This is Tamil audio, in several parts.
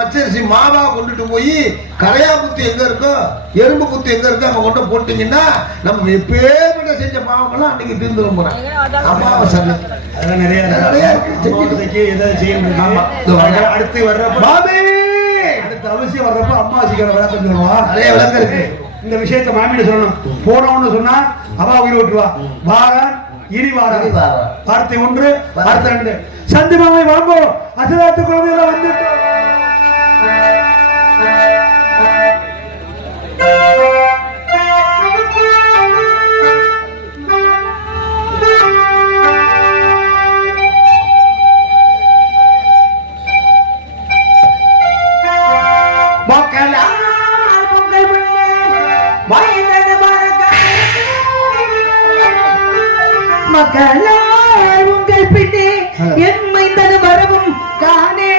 பச்சரிசி மாவா கொண்டுட்டு போய் கரையா குத்து எங்க இருக்கோ எறும்பு குத்து எங்க இருக்கோ அங்க கொண்டு போட்டீங்கன்னா நம்ம எப்பேற்பட்ட செஞ்ச பாவங்கள்லாம் அன்னைக்கு தீர்ந்து போறேன். அமாவாசை அதெல்லாம் நிறைய அடுத்து வர்றப்ப அடுத்த அவசியம் வர்றப்ப அம்மாவாசைக்கான விளக்கம் சொல்லுவா. நிறைய விளக்கம் இருக்கு. இந்த விஷயத்த மாமியிட சொல்லணும். போனோம்னு சொன்னா அவா உயிர் விட்டுருவா. வாரன் இனி வாரம் வார்த்தை 1 வார்த்தை 2 சந்தி மாமை வாங்கோ அசலாத்து குழந்தைகள் வந்துட்டு மக்களால் உங்கள் பின்னே எம்மைந்தது வரவும் காணே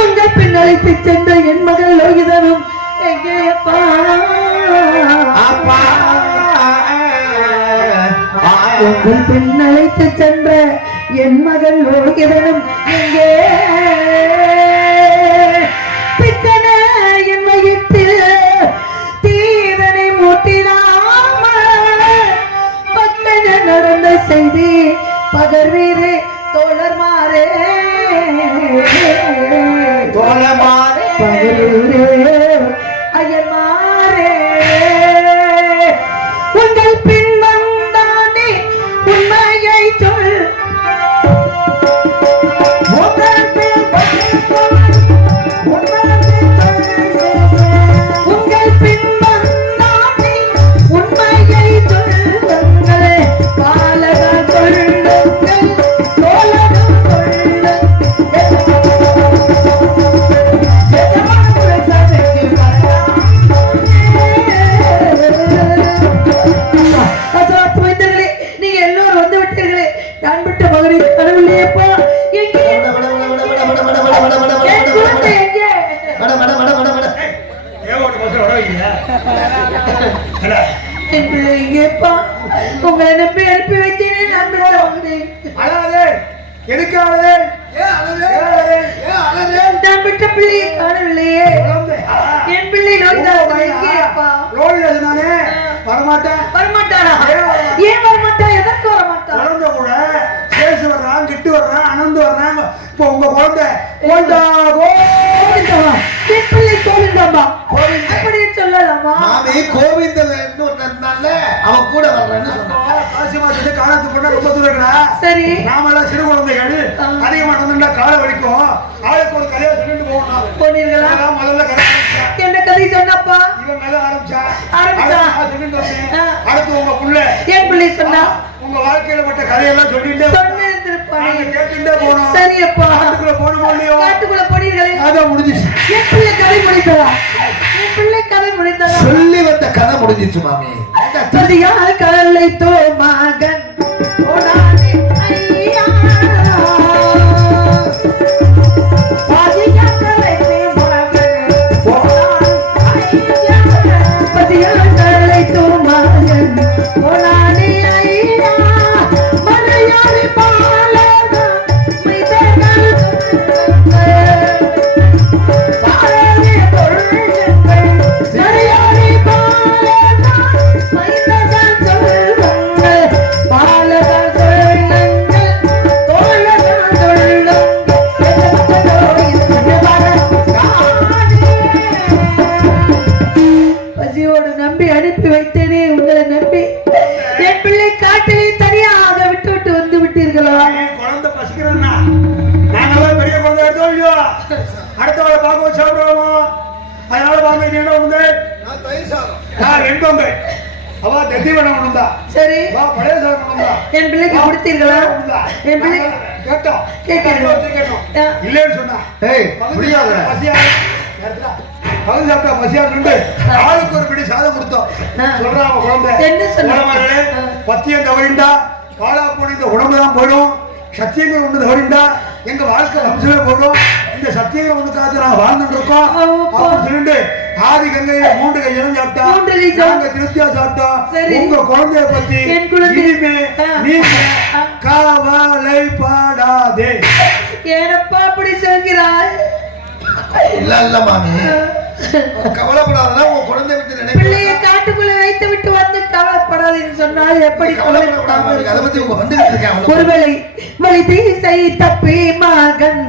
உங்கள் பின் அழைத்து சென்ற என் மகள் லோகிதனும் எங்கே அப்பா உங்கள் பின் அழைத்து சென்ற என் மகள் லோகிதனும் எங்கே பித்தன என் வயிற்றில் தீதனை மூட்டினார் நடந்த செய்தி பகர்வீரே தோழர்மாரே பகர்வீரே ஐயன்மாரே உங்கள் பின் வந்தானே உண்மையை சொல் உங்கள் பின் வந்தானே உண்மையை சொல் உங்களை நம்பி அனுப்பி வைத்தேன். நான் விட்ட பிள்ளையை காணவில்லையே. என் பிள்ளை வரமாட்டானா? ஏன் வரமாட்டா? எதற்கு வரமாட்டா? குழந்தை கூட பேசி வர்றான், கிட்டு வர்றான், அனந்து வர்றாங்க. இப்போ உங்க குழந்தை என் பிள்ளை கோவிந்தம்மா அப்படி சொல்லலாமா? அவன் கூட வர்றேன்னு காலத்து பொண்ணா ரொம்ப தூரம். சரி, நாமெல்லாம் சிறு குழந்தைகள் அதிகமா நடந்துட்டா காலை வலிக்கும். ஆளுக்கு ஒரு கதையை சொல்லிட்டு போகணும். போனீர்களா? முதல்ல கதை என்ன கதை சொன்னப்பா? இவன் மேல ஆரம்பிச்சா ஆரம்பிச்சா அடுத்து உங்க புள்ள என் பிள்ளை சொன்னா உங்க வாழ்க்கையில பட்ட கதையெல்லாம் சொல்லிட்டு கேட்டுட்டே போனோம். சரியப்பா. காட்டுக்குள்ள போனோமோ இல்லையோ? காட்டுக்குள்ள போனீர்களே, அதான் முடிஞ்சிச்சு. என் பிள்ளை கதை முடித்ததா? என் பிள்ளை கதை முடித்ததா? சொல்லி வந்த கதை முடிஞ்சிச்சு மாமி. யார் கலை தோ மகன் போனானே ஐயா நம்பி அனுப்பி வைத்தேனே, உங்களை நம்பி என் பிள்ளை காட்டிலே தனியாக விட்டு வந்து விட்டீர்களா? குழந்தை பசிக்கிறா நாங்கெல்லாம் பெரிய குழந்தை எடுத்தோம் இல்லையோ, அடுத்தவரை பார்க்க வச்சு சாப்பிடுவோமோ, அதனால வாங்க என்ன வந்து ரெண்டு வந்து அவ தெத்திவனம் ஒண்ணுதா. சரி, பழைய சாதம் ஒண்ணுதா. என் பிள்ளைக்கு கொடுத்தீர்களா? என் பிள்ளை கேட்டோம் இல்லைன்னு சொன்னா பசியா பகுதி சாப்பிட்டா பசியா இருந்து ஆளுக்கு ஒரு பிடி சாதம் கொடுத்தோம். சொல்றாங்க குழந்தை பத்தியம் தவறிண்டா காலா போன இந்த உடம்புதான் போயிடும், சத்தியங்கள் ஒண்ணு தவறிண்டா எங்க வாழ்க்கை வம்சமே போயிடும், இந்த சத்தியங்கள் ஒண்ணு காத்து நாங்க வாழ்ந்துட்டு இருக்கோம் அப்படின்னு சொல்லிட்டு ஆதி கங்கையில 3 கை இடம் சாப்பிட்டா நாங்க திருப்தியா சாப்பிட்டோம். உங்க குழந்தைய பத்தி இனிமே நீங்க கவலைப்படாதே. ஏனப்பா அப்படி சொல்கிறீர்கள்? நினைக்கிறாய்? இல்ல மாமி, கவலைப்படாதா. உன் குழந்தை பத்தி நினைக்க. பிள்ளையை காட்டுக்குள்ள வைத்து விட்டு வந்து கவலைப்படாதேன்னு சொன்னால் எப்படி கவலைப்படாம? அதை பத்தி உங்க வந்துட்டு இருக்கேன். ஒருவேளை வழி தீசை தப்பி மகன்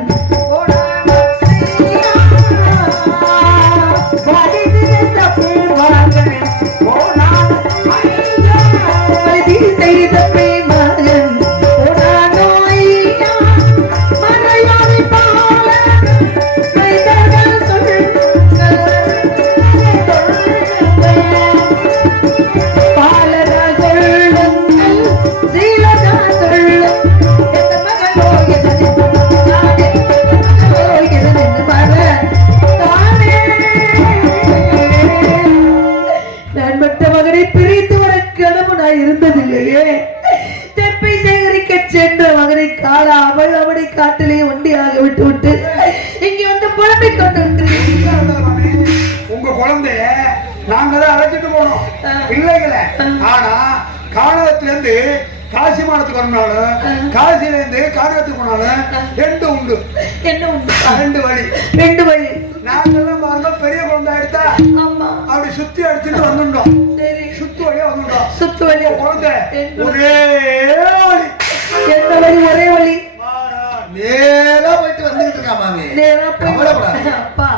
காலாமல் அவனை காட்டிலே ஒண்டியாக விட்டு விட்டு இங்க வந்து புலம்பிக் கொண்டிருக்கிறேன். உங்க குழந்தைய நாங்க தான் அழைச்சிட்டு போனோம் பிள்ளைகளை. ஆனா காணகத்துல இருந்து காசி மாடத்துக்கு வரனாலும் காசில இருந்து காணகத்துக்கு போனாலும் ரெண்டு உண்டு. என்ன உண்டு? ரெண்டு வழி. நாங்கெல்லாம் பாருங்க பெரிய குழந்தை எடுத்தா அப்படி சுத்தி அடிச்சுட்டு வந்துட்டோம். சுத்து வழியா வந்துட்டோம். சுத்து வழியா குழந்தை ஒரே வழி. எந்த வழி? ஒரே வழி. நேரா போயிட்டு வந்துகிட்டு இருக்கா மாமி. அப்பா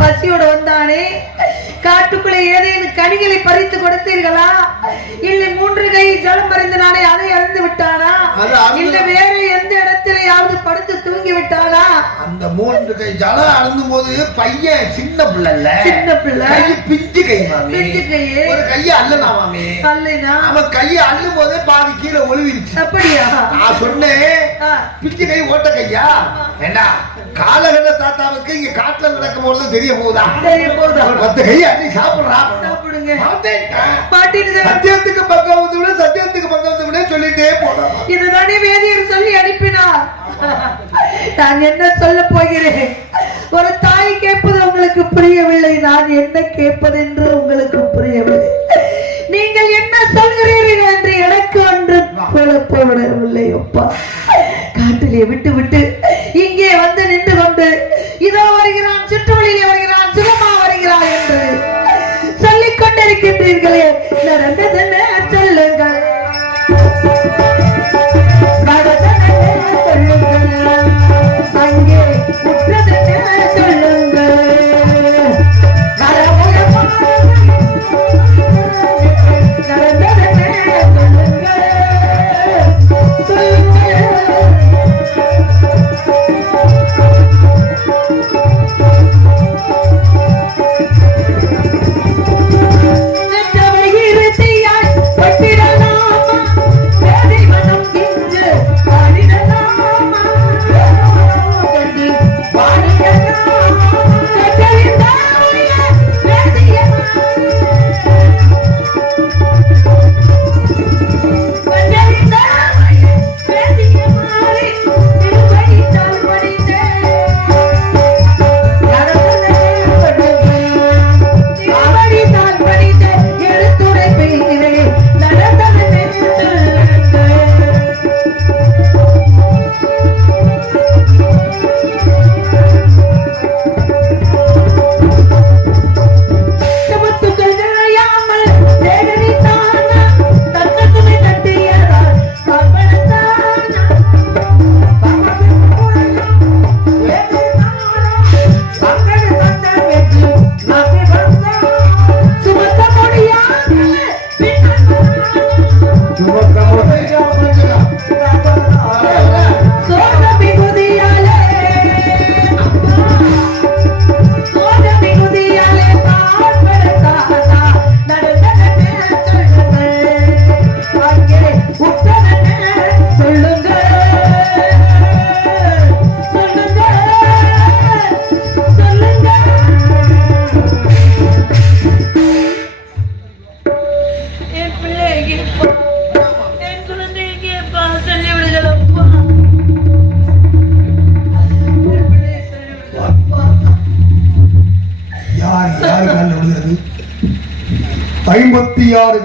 பசியோட வந்தானே, காட்டுக்குள்ளே ஏதேனும் கனிகளை பறித்து கொடுத்தீர்களா? இல்லை 3 கை ஜலம் பறிந்தனானே அதை இறந்து விட்டானா? இல்ல வேறு எந்த இடத்திலேயாவது படுத்து தூங்கி விட்டானா? அந்த 3 கை ஜலம் அழுந்தும் போது பையன் சின்ன பிள்ளை இல்ல, சின்ன பிள்ளை கை பிஞ்சு கை மாமி. பிஞ்சு கை ஒரு கையை அல்லனா மாமி. அல்லனா அவன் கையை அள்ளும் போதே பாதி கீழே ஒளிவிருச்சு. அப்படியா? நான் சொன்னேன் பிஞ்சு கை ஓட்ட கையா ஏண்டா காலகட்ட தாத்தாவுக்கு இங்க காட்டுல நடக்கும் போது தெரிய போகுதா? தெரிய போகுதா? 10 கை அள்ளி சாப்பிடுறான். சாப்பிடுங்க. சத்தியத்துக்கு பக்கம் வந்து விட, சத்தியத்துக்கு பக்கம் வந்து விட சொல்லிட்டே போறான். இதுதானே வேதியர் சொல்லி அனுப்பினார். நான் என்ன சொல்ல போகிறேன்? ஒரு தாய் கேட்பது உங்களுக்கு புரியவில்லை, நான் என்ன கேட்பது என்று உங்களுக்கு புரியவில்லை. நீங்கள் என்ன சொல்கிறீர்கள் என்று எனக்கு ஒன்று குழப்பவிடவில்லை. அப்பா காட்டிலே விட்டு விட்டு இங்கே வந்து நின்று கொண்டு இதோ வருகிறான், சுற்றுவழியிலே வருகிறான், சுகமா வருகிறான் என்று சொல்லிக் கொண்டிருக்கின்றீர்களே, நடந்ததென்ன சொல்லுங்கள். அங்கே உற்றதென்ன சொல்லுங்கள்.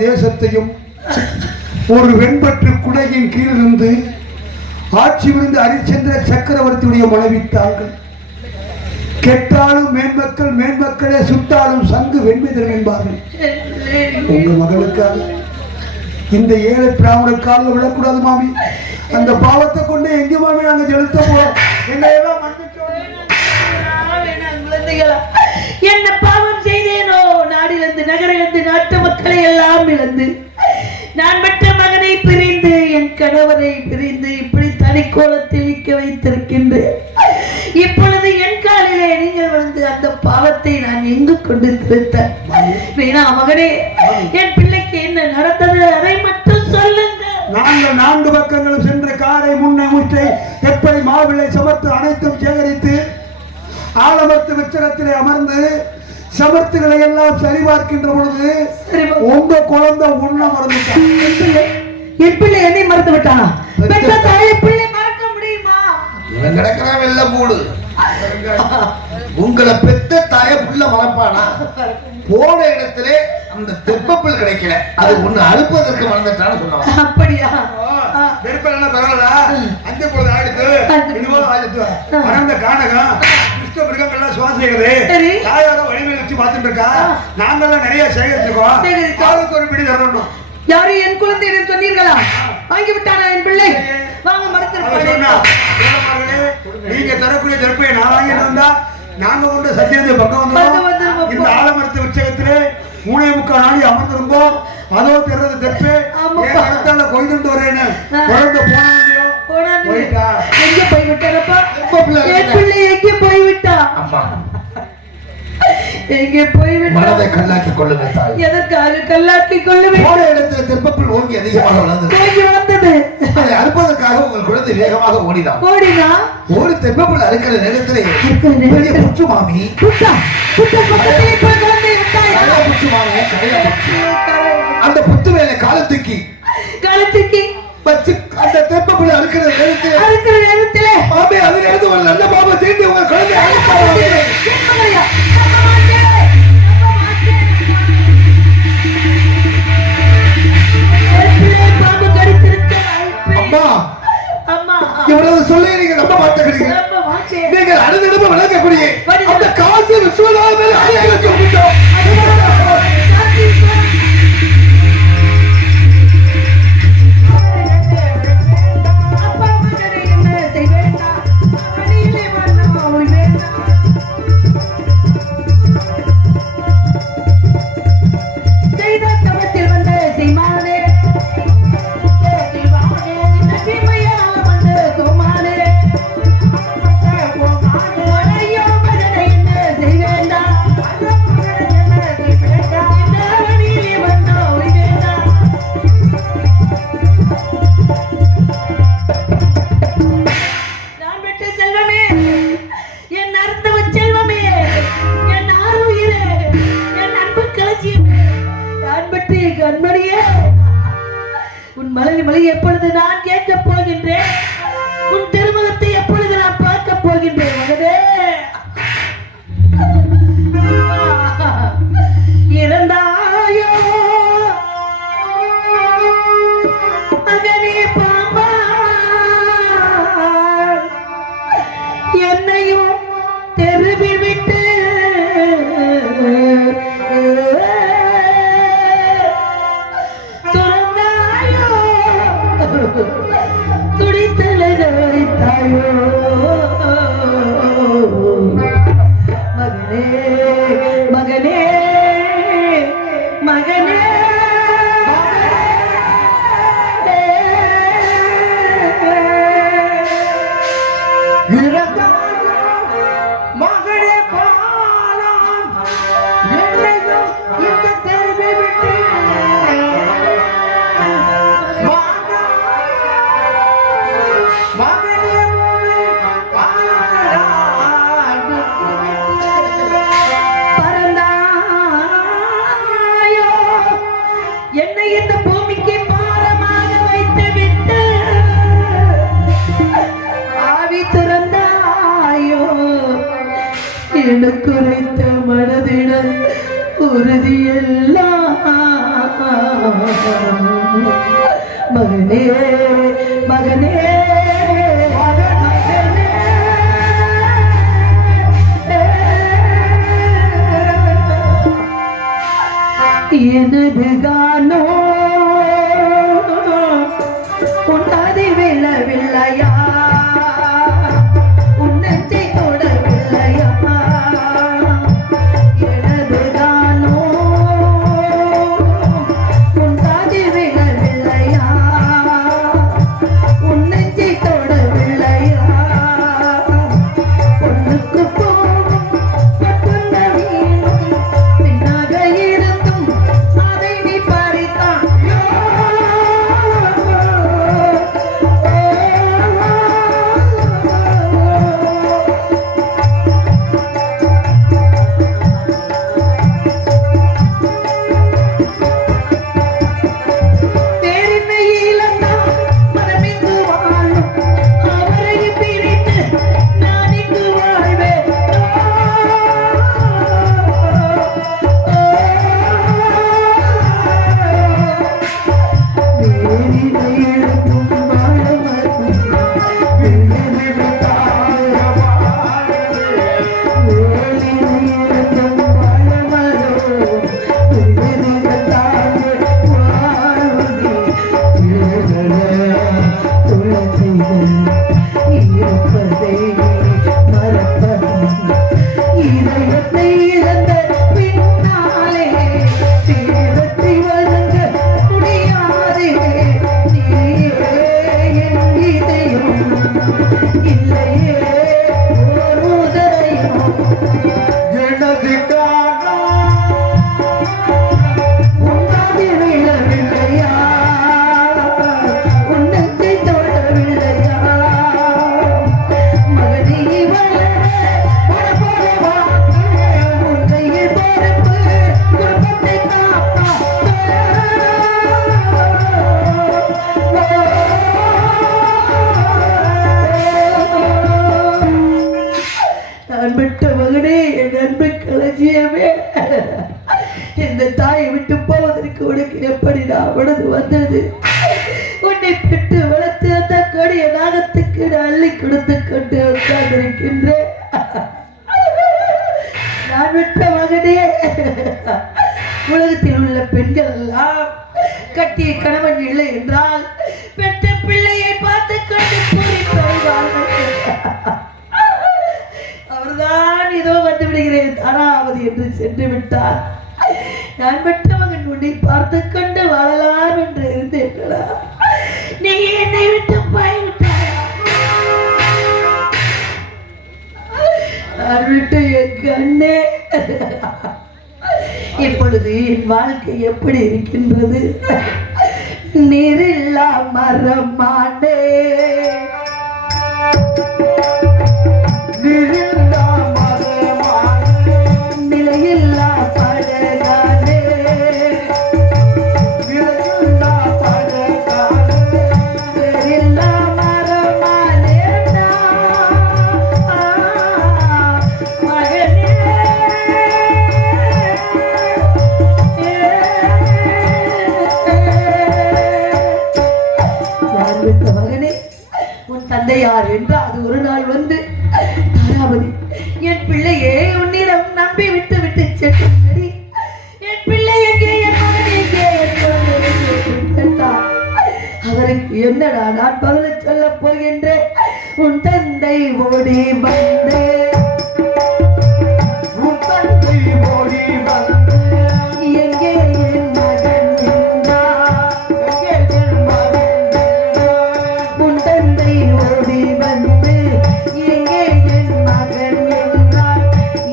தேசத்தையும் ஒரு வெண்பற்று குடையின் கீழிருந்து ஆட்சி புரிந்த ஹரிச்சந்திர சக்கரவர்த்தியுடைய மனைவித்தார்கள். கெட்டாலும் மேன்மக்கள் மேன்மக்களே சுட்டாலும் சங்கு வெண்மைதல் என்பார்கள். உங்க மகளுக்காக இந்த ஏழை பிராமணக்காக விடக்கூடாது மாமி. அந்த பாவத்தை கொண்டு எங்க மாமி நாங்க செலுத்த போறோம். என்ன பாவம் செய்தேனோ? நாடிலிருந்து நகரிலிருந்து நாட்டு மக்களை எல்லாம் இழந்து நான் பெற்ற மகனை பிரிந்து என் கணவரை பிரிந்து இப்படி தனிக்கோலத்தில் நிற்க வைத்திருக்கின்றேன். இப்பொழுது என் காலிலே நீங்கள் வந்து அந்த பாவத்தை நான் எங்கு கொண்டு செலுத்தேன்? வேணா மகனே, என் பிள்ளைக்கு என்ன நடந்தது அதை மட்டும் சொல்லுங்க. நாங்கள் 4 பக்கங்களும் சென்று காரை முன்னை முற்றை எப்படி மாவிளை சமர்த்து அனைத்தும் சேகரித்து ஆலமரத்து விச்சரத்திலே அமர்ந்து சமர்த்துகளை எல்லாம் சரிபார்க்கின்ற பொழுது உங்க குழந்தை உண்ண மறந்துட்டான். என் பிள்ளை என்னை மறந்து விட்டானா? பெற்ற தாயை பிள்ளை மறக்க முடியுமா? இவன் கிடக்கிறா வெள்ள மூடு. உங்களை பெத்த தாய புள்ள மறப்பானா? போன இடத்திலே அந்த தெப்பப்பில் கிடைக்கல, அது ஒண்ணு அறுப்பதற்கு மறந்துட்டான்னு சொன்னாங்க. அப்படியா? நெருப்பெல்லாம் பரவாயில்ல, அந்த பொழுது ஆயிடுத்து இனிமேல் ஆயிடுத்து மறந்த காணகம் கிறிஸ்தவ மிருகங்கள்லாம் சுவாசிக்கிறது. தாயாரோ வழிமையை வச்சு பார்த்துட்டு இருக்கா. நாங்கெல்லாம் நிறைய சேகரிச்சிருக்கோம். காலுக்கு ஒரு பிடி தரணும். யாரு என் குழந்தை சொன்னீர்களா? வாங்கி விட்டானா என் பிள்ளை? வாங்க மறந்துருப்பாங்க. நீங்க தரக்கூடிய நெருப்பை நான் வாங்கிட்டு வந்தா நாங்க கொண்டு சத்தியத்தை பக்கம் வந்தோம். இந்த ஆலமரத்து உச்சகத்திலே 3.25 நாளி அமர்ந்திருந்தோம். அதோ தெரியறது தெப்பு இடத்தால கொய்துட்டு வரேன்னு குழந்தை போயிட்டா. எங்க போய்விட்டாரப்பா? என் பிள்ளை எங்க போய்விட்டா? எங்கே போய்விட்டா? மனதை கல்லாக்கி கொள்ளுங்க தாய். எதற்காக கல்லாக்கி கொள்ளுவேன்? போன இடத்துல தெப்பப்பில் ஓங்கி அதிகமாக வளர்ந்தது. அதை அறுப்பதற்காக உங்கள் குழந்தை வேகமாக ஓடினான். ஓடி தெப்பப்பில் அறுக்கிற நேரத்திலே பெரிய புற்று மாமி அந்த புத்து மேலே காலத்துக்கி வச்சு அந்த தெப்பப்பில் அறுக்கிற நேரத்திலே மாமி அதிலிருந்து ஒரு நல்ல பாபா தீண்டி உங்க குழந்தை இவ்வளவு சொல்லி நீங்க நம்ப மாட்டேங்கிறீங்க. நீங்கள் அடுத்த விளக்கக்கூடிய அந்த காசு விஸ்வநாதன் எப்பொழுது நான் கேட்க போகின்றேன்? உன் திருமுகத்தை எப்பொழுது நான் பார்க்க போகின்றேன்? மகனே, இறந்தாயோ மகனே பாம்பா, என்னையும் தெருவி விட்டு மகனே மகனே மகனே மகனே பாலாம் என்னையும் இந்த தெருவை விட்டு என்னை இந்த பூமிக்கு பாரமாக வைத்து விட்டு ஆவி திறந்தாயோ, எனக்கு உரைத்த மனதிட உறுதியெல்லாம் மகனே மகனே மகனே எனதுதானோ உன்னாதி விழவில்லையா உன்னத்தை தொடவில்லையா எனதுதானோ உன்னாதி விழவில்லையா உன்னத்தை தொடவில்லையா பொண்ணுக்கு போகும் பட்டுள்ள வீணும் பின்னாக இருந்தும் அதை நீ பறித்தான் இந்த தாயை விட்டு போவதற்கு உனக்கு எப்படி நான் உனது வந்தது உன்னை பெற்று வளர்த்து அந்த கொடிய நாகத்துக்கு அள்ளி கொடுத்து கொண்டு உட்கார்ந்திருக்கின்றேன் நான் விட்ட மகனே உலகத்தில் உள்ள பெண்கள் எல்லாம் கட்டிய கணவன் இல்லை என்றால் பெற்ற பிள்ளையை பார்த்து கொண்டு கூறி அவர்தான் இதோ வந்து விடுகிறேன் தானாவது என்று சென்று விட்டார் நான் பெற்ற மகன் உன்னை பார்த்து கொண்டு வாழலாம் என்று இருந்தேர்களா நீ என்னை விட்டு போய்விட்டாயா நான் விட்டு என் கண்ணே இப்பொழுது என் வாழ்க்கை எப்படி இருக்கின்றது நீரில்லா மரமானே நீரில்லா மரமானே நிலையில்லா படகானே நிலையில்லா படகானே நீரில்லா மரமானே மகனே மகனே உன் தந்தையார் என்று அது ஒரு நாள் வந்து தாராபதி என் பிள்ளையே உன்னிடம் நம்பி விட்டு விட்டு சென்று என் பிள்ளை எங்கே என் மகன் எங்கே அவருக்கு என்னடா நான் பதில சொல்ல போகின்றேன் உன் தந்தை ஓடி வந்தே உன் தந்தை ஓடி வந்தே எங்கே என் மகன் உன் தந்தை ஓடி வந்து எங்கே என் மகன் என்றார்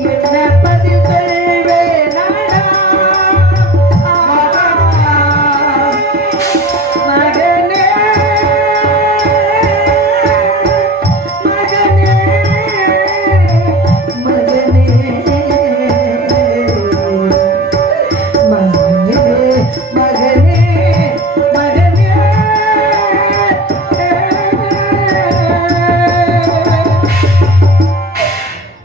என்ன பதில் சொல்வேன் மகனே மகனே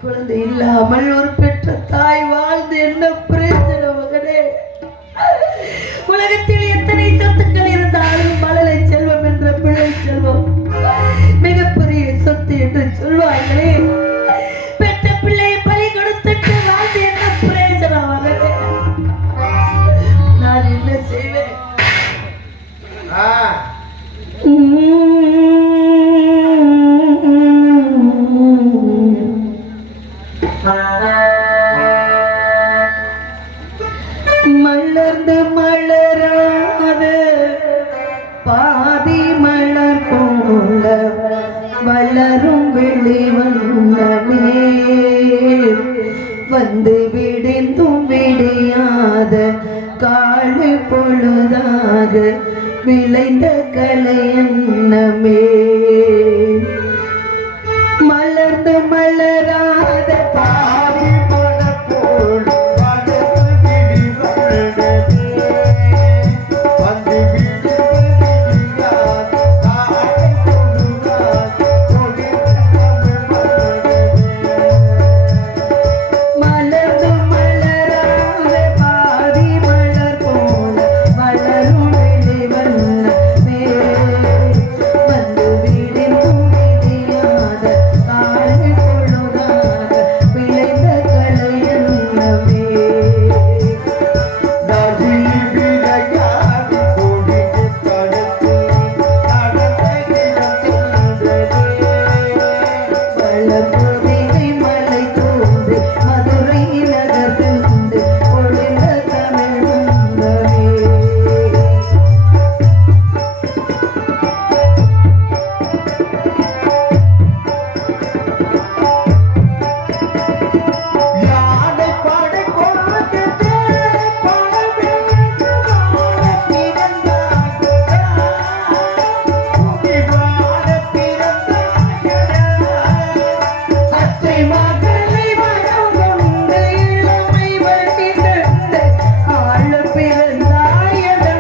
குழந்தை இல்லாமல் ஒரு பெற்ற தாய் வாழ்ந்து என்ன பிரயோஜனம் மகனே உலகத்தில் எத்தனை சொத்துக்கள் இருந்தாலும் மழலை செல்வம் என்ற பிள்ளை செல்வம் மிகப்பெரிய சொத்து என்று சொல்வார்களே பெற்ற பிள்ளையை பலி கொடுத்துட்டு வாழ்ந்து என்ன பிரயோஜனம் மகனே விளைந்த கலை எண்ணமே மலர்ந்து மலராத பாதி மலப்போல் வளர்ந்து விழி வருடமே வந்து விழுந்து விழியார் காடை கொள்ளுவார் தொழில் தமிழ் மலர்ந்து மலராத பாதி மலர் போல மலரும் வெளிவண்ணமே வந்து விழிந்து விழியாத காலை பொழுதாக விளைந்த கலை எண்ணமே நதியில் விளையாடி கொடிக்கு தடுத்து நடந்த கிடக்கின்றதே வளர்பொதிகை மலை தோன்றி மதுரை நகர்ந்து பொழிந்த தமிழ் மந்தமே யானை படை கொண்டு தேடி பழமென்று வாழ பிறந்தாயடா புவி வாழ பிறந்தாயடா அத்தை மகளை மனம் கொண்டு இளமை வழிதந்து ஆள பிறந்தாயடா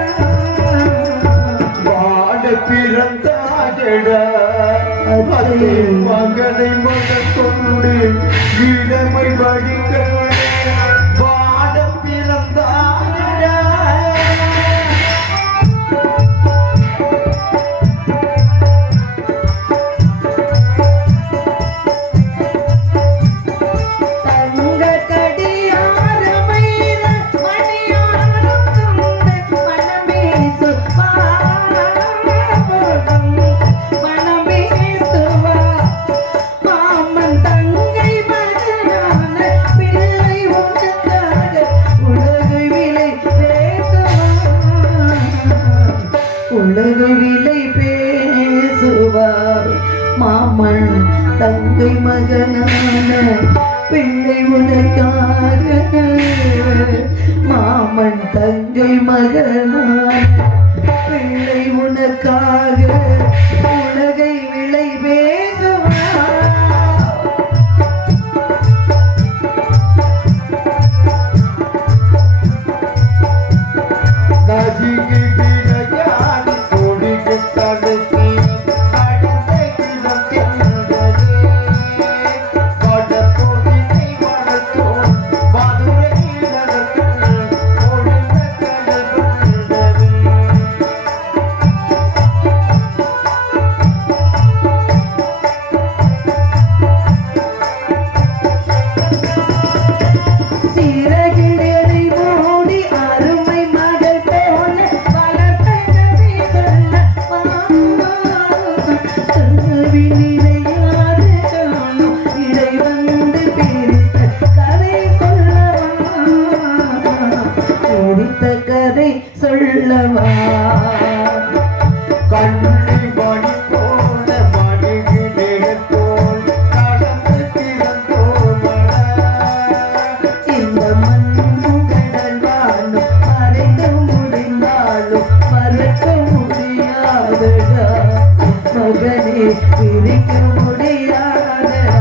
வாழ பிறந்தாயடா அத்தை மகனை மனக்கொண்டு இளமை வழிக வாழ பிறந்தாயடா தங்க கடியார வைர மணியாரம் கொண்டு மனமேசுவா மனமேசுவா மாமன் தங்கை மகனான பிள்ளை உனக்காக உலகை விலை பேசுவார் உலகை விலை பேசுவார் மாமன் தங்கை மகனான பிள்ளை உனக்காக மாமன் தங்கை மகனான பிள்ளை உனக்காக உலகை விலை பேசுவார் நதிக்கு விளையாடி கொடிக்கு தடுத்து நடந்த கிடக்கின்றதே கடற்பொதிகை மலத்தோல் மதுரை நகரில் பொழிந்த கடல் கொண்டதே சிறகிலே மூடி அருமை மகள் போல வளர்த்தனவே சொல்லவி நிலையாது காணும் இடை வந்து பிரித்த கதை சொல்லவா பிடித்த கதை சொல்லவா கண்ணி மணி போல மணிக்கு நேரத்தோல் நடந்து திறந்தோமட இந்த மண்ணும் கடல் வாழும் மறைந்து முடிந்தாலும் மறக்க முடியாதடா மகனே பிரிக்க முடியாதடா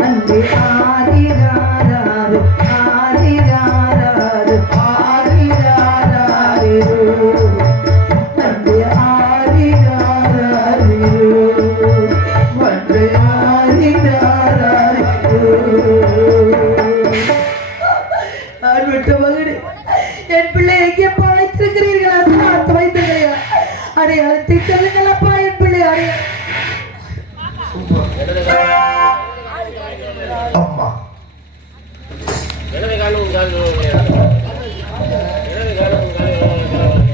அன்பே ஆதிராராரு ஆதிராராரு ஆதிராராரு வந்தே ஆதிராராரு வந்தே ஆதிராராரு ஆர்வட்ட மகனே என் பிள்ளை எங்கேப்பா வைத்திருக்கிறீர்களா சாத்து வைத்திருக்கிறீர்களா அடையாளத்தை சொல்லுங்களப்பா என் பிள்ளை அடைய அம்மா இடது காலம் உன் காலம் இடது காலம் உன் காலம்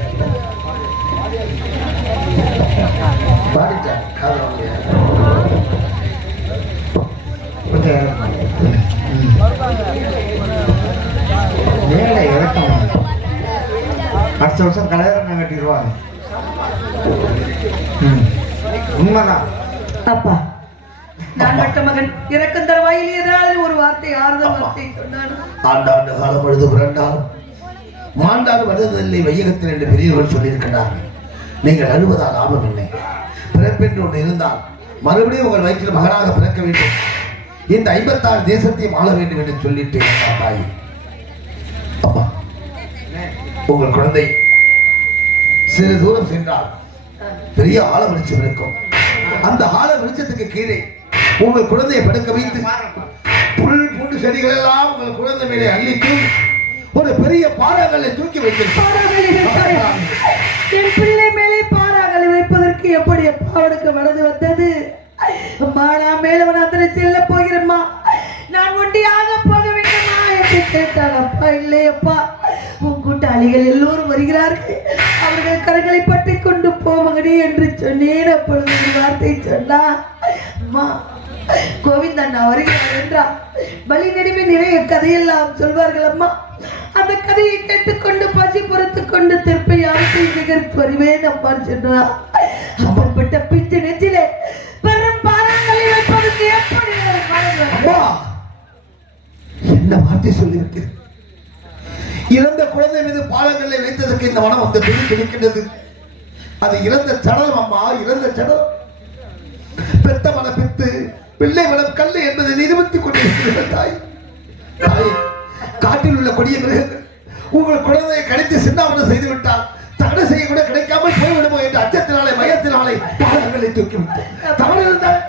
பாடிட்டேன் காதல் கொஞ்சம் மேலே இறக்கம் அடுத்த வருஷம் கல்யாணம் கட்டிடுவாங்க. உண்மைதான். அப்பா நான் மட்ட மகன் இறக்கும் தருவாயில் ஏதாவது ஒரு வார்த்தை ஆறுதல் வார்த்தை சொன்னான். ஆண்டாண்டு காலம் பொழுது புரண்டாலும் மாண்டாலும் வருவதில்லை வையகத்தில் என்று பெரியவர்கள் சொல்லியிருக்கிறார்கள். நீங்கள் அழுவதால் லாபம் இல்லை. பிறப்பென்று ஒன்று இருந்தால் மறுபடியும் உங்கள் வயிற்றில் மகனாக பிறக்க வேண்டும். இந்த 56 தேசத்தையும் ஆள வேண்டும் என்று சொல்லிட்டு தாய் அம்மா உங்கள் குழந்தை சிறு தூரம் சென்றால் பெரிய ஆழ வெளிச்சம் இருக்கும். அந்த ஆழ வெளிச்சத்துக்கு கீழே உங்கள் குழந்தையை படுக்க வைத்து புல் பூண்டு செடிகள் எல்லாம் உங்கள் குழந்தை மேலே அள்ளித்து ஒரு பெரிய பாறாங்களை தூக்கி வைத்திருப்பார். என் பிள்ளை மேலே பாறாங்களை வைப்பதற்கு எப்படி அவனுக்கு வலது வந்தது? அம்மா நான் மேலவனாத்திரை செல்ல போகிறேம்மா, நான் ஒண்டியாக போக வேண்டுமா என்று கேட்டான். அப்பா இல்லையப்பா, உன் கூட்டாளிகள் எல்லோரும் வருகிறார்கள், அவர்கள் கரங்களை பற்றி கொண்டு போ மகனே என்று சொன்னேன். அப்பொழுது ஒரு வார்த்தை சொன்னா, அம்மா கோவிந்தண்ணா வருகிறார் என்றார். வழி நெடுமே நிறைய கதையெல்லாம் சொல்வார்கள் அம்மா. அந்த கதையை கேட்டுக்கொண்டு பசி பொறுத்து கொண்டு திருப்பி யாருக்கு நிகழ்ச்சி வருவேன் அம்மா சொன்னார். அப்பற்பட்ட பிச்சு நெஞ்சிலே பெரும் பாறாங்களை வைப்பதற்கு எப்படி என்ன வார்த்தை சொல்லியிருக்கிறேன்? இறந்த குழந்தை மீது பாலங்களை வைத்ததற்கு இந்த மனம் வந்து பிடிக்கின்றது. அது இறந்த சடலம் அம்மா, இறந்த சடலம். பெத்த மன பித்து பிள்ளை மனம் கல்லு என்பதை நிரூபித்துக் கொண்டிருக்கிற தாய். தாய் காட்டில் உள்ள கொடிய மிருகங்கள் உங்கள் குழந்தையை கடித்து சின்னாமனம் செய்து விட்டால் தடை செய்ய கூட கிடைக்காமல் போய்விடுமோ என்ற அச்சத்தினாலே பயத்தினாலே பாலங்களை தூக்கி விட்டேன். தவறு இருந்தால்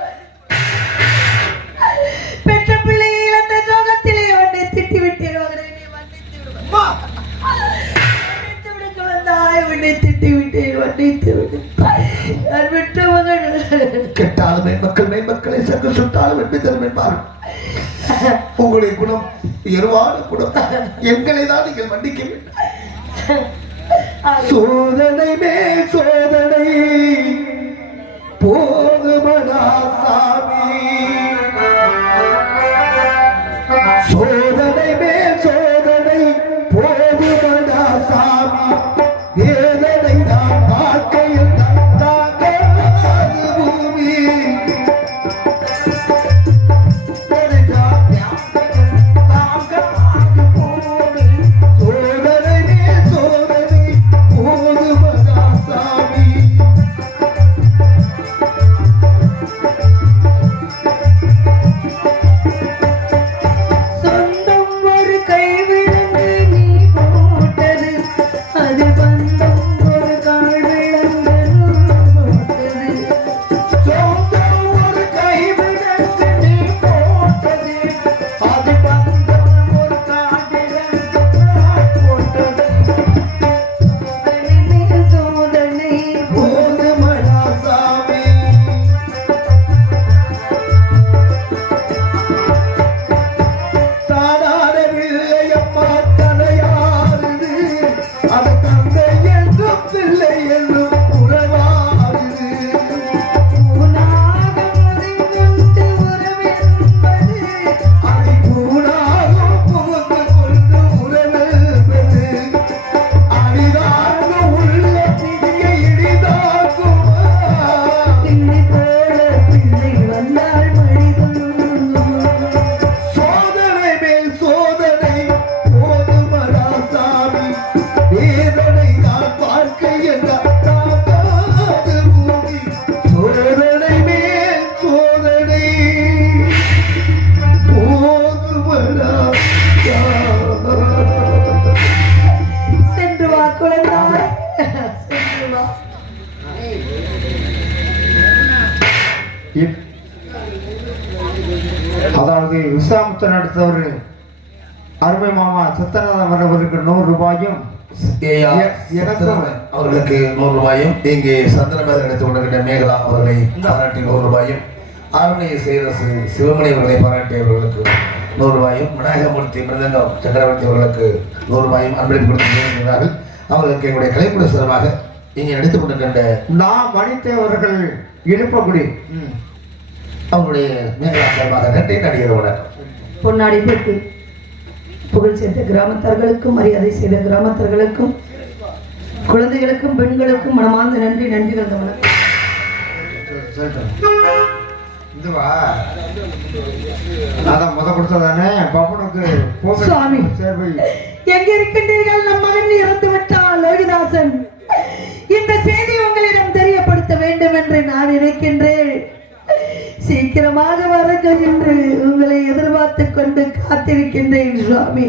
பெற்ற பிள்ளையை இழந்த சோகத்திலே உன்னை திட்டி விட்டேன். கெட்டாலும் மேன்மக்கள் மேன்மக்களை சற்று சுட்டாலும் வெற்றி தரும் என்பார்கள். உங்களுடைய குணம் உயர்வான குணம். எங்களை தான் நீங்கள் மன்னிக்க வேண்டும். சோதனை மேல் சோதனை போகுமடா சாமி, சோதனை மேல் சோதனை போகுமடா சாமி, வேதனை நான் பார்க்கையில் தாங்காது பூமி. சோதனை மேல் சோதனை போகுமடா சாமி. சொந்தம் ஒரு கைவிலங்கு நீ போட்டது, அது பந்தம் ஒரு கால்விலங்கு போட்டது. சொந்தம் ஒரு கைவிலங்கு நீ போட்டது, அது பந்தம் ஒரு கால்விலங்கு போட்டது. சோதனை மேல் சோதனை போதுமடா சாமி. தானாடவில்லை அம்மா தலையாறுது, அது தந்தை என்றும் பிள்ளை என்றும் உறவாறுது. உனாக முறிந்து உறவென்பது அதை கூடாகும் புகுந்து கொண்டு உறவென்பது அரிதாக உள்ள திதியை இடிதாக்குமா. பிள்ளை போல பிள்ளை வந்தாள் மனிதன். சோதனை மேல் சோதனை போதுமடா சாமி, வேதனை நான் வாழ்க்கை என்ற தாங்காது பூமி. சோதனை மேல் சோதனை போதுமடா சென்று வா குழந்தாய், சென்று வா. அதாவது விசாமுத்தன் அடுத்தவர் அருமை மாமா சத்தநாதன் அவர்களுக்கு 100 ரூபாயும் எனக்கும் அவர்களுக்கு 100 ரூபாயும், இங்கே சந்திரமேதன் எடுத்துக் கொண்டிருக்கிற மேகலா அவர்களை பாராட்டி 100 ரூபாயும், ஆரணியை செய்த சிவமணி அவர்களை பாராட்டியவர்களுக்கு 100 ரூபாயும், விநாயகமூர்த்தி மிருதங்கம் சக்கரவர்த்தி அவர்களுக்கு 100 ரூபாயும் அன்பளிப்பு கொடுத்திருக்கிறார்கள். அவர்களுக்கு எங்களுடைய கலைக்குழு சார்பாக இங்கே நடித்துக் கொண்டிருக்கின்ற நான் மணித்தேவர்கள் இழுப்பக்குடி அவங்களுடைய மேகலா சார்பாக நன்றி நடிகரோட பொன்னாடி பெட்டி புகழ் சேர்த்த கிராமத்தார்களுக்கும் மரியாதை செய்த கிராமத்தார்களுக்கும் குழந்தைகளுக்கும் பெண்களுக்கும் மனமார்ந்த நன்றி. நன்றி. வணக்கம். இதுவா அதான் முத கொடுத்ததானே பப்பனுக்கு சுவாமி சேர்வை எங்க இருக்கின்றீர்கள்? நம் மகன் இறந்து விட்டால் லோகிதாசன். இந்த செய்தி உங்களிடம் தெரியப்படுத்த வேண்டும் என்று நான் நினைக்கின்றேன். சீக்கிரமாக வருங்கள் என்று உங்களை எதிர்பார்த்து கொண்டு காத்திருக்கின்றேன் சுவாமி.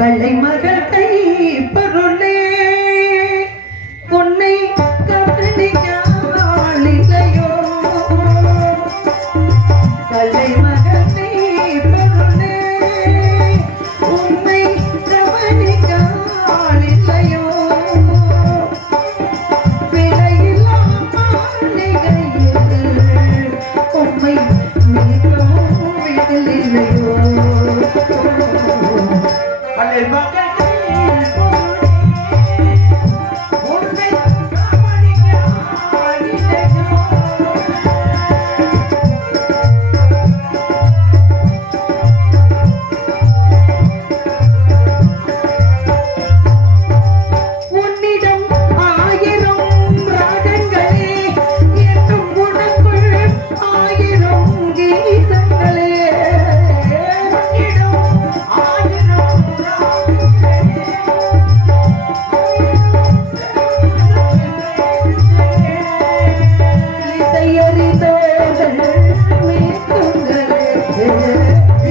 கலைமகள் கை பொருளே உன்னை கவனிக்காளிலையோ. கலைமகள் கை பொருளே உன்னை கவனிக்காளிலையோ. விலையில்லா மாளிகையில் உம்மை மிகவும் விடலில்லையோ. உன்னிடம் ஆயிரம் ராகங்களே என்றும் உனக்குள் ஆயிரம் கீதங்களே. உன்னிடம் ஆயிரம் இசையறிந்தோர்கள் மேற்கொண்டே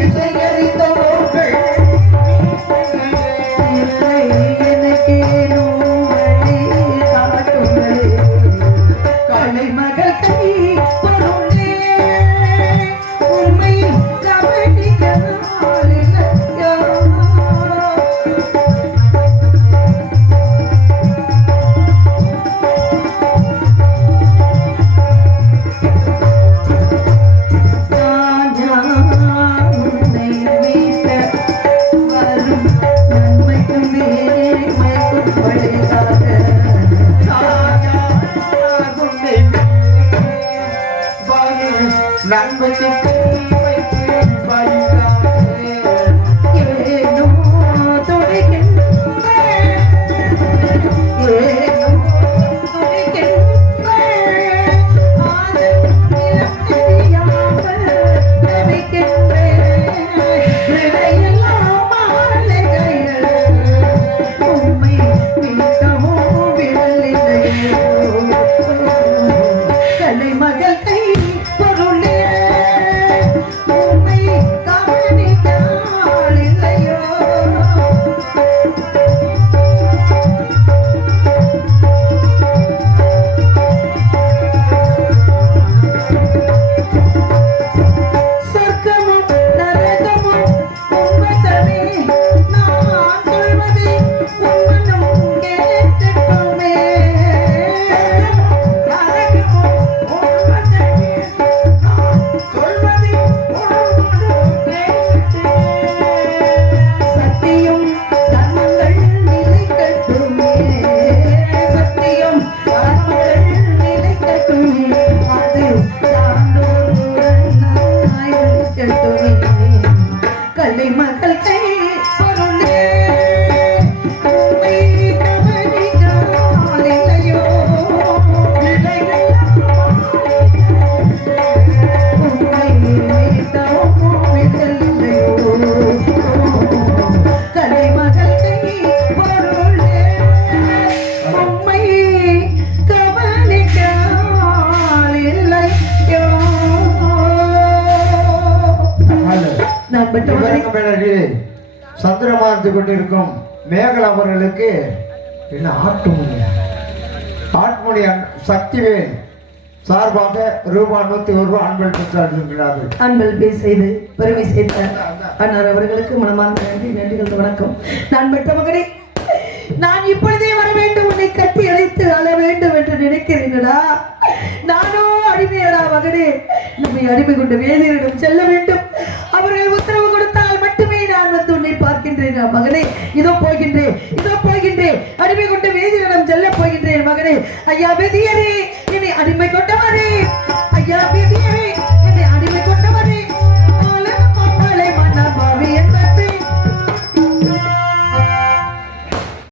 இசையறிந்தோர்கள் எனக்கேனோ வழி காட்டுங்களே. கலைமகள் கை பொருளே உண்மை கவனிக்காளிலையோ. நண்பத்துக்கு ஏனோ துடைக்கின்றேன், ஏனோ துடைக்கின்றேன், ஆதம் தெரியாமல் தவிக்கின்றேன். விலையெல்லாம் மாளிகையில் உம்மை மிகவும் விடலில்லையோ. கலைமகள் கை பொருளே உம்மை கவனிக்காளிலையோ. சொர்க்கமும் நரகமும் உம்மதமே, நான் சொல்வதை உம்மனும் கேட்கட்டுமே. நரகமும் உம்மதமே, நான் சொல்வதை உம்மனும் கேட்கட்டுமே. சத்தியம் தர்மங்கள் நிலைக்கட்டுமே, சத்தியம் தர்மங்கள் நிலைக்கட்டுமே. அது சான்றோருடன் நாய் வலிக்கட்டுமே. கலைமகள் கை பொருளே உம்மை கவனிக்காளிலையோ. உம்மை மிகவும் விடலில்லையோ. கலைமகள் கை பொருளே உம்மை கவனிக்காளிலையோ. சந்திரமார்த்து கொண்டிருக்கும் மேகல் அவர்களுக்கு என்ன ஆட்டுமொழி சக்திவேல் சார்பாக ரூபாய் 101 அன்பல் பெற்றார்கள். அன்பல் பே செய்து பெருமை சேர்த்தார் அன்னார் அவர்களுக்கு மனமார்ந்த நன்றிகள் வணக்கம். நான் பெற்ற மகனே, நான் இப்பொழுதே வர வேண்டும், உன்னை கட்டி அழைத்து அழ வேண்டும் என்று நினைக்கிறீர்களா? நானோ அடிமையடா மகனே. நம்மை அடிமை கொண்டு வேதியரிடம் செல்ல வேண்டும். அவர்கள் உத்தரவு கொடுத்தால் மட்டுமே நான் வந்து உன்னை பார்க்கின்றேன் மகனே. இதோ போகின்றேன், இதோ போகின்றேன். அடிமை கொண்டு வேதியரிடம் செல்ல போகின்றேன் மகனே. ஐயா வேதியரே,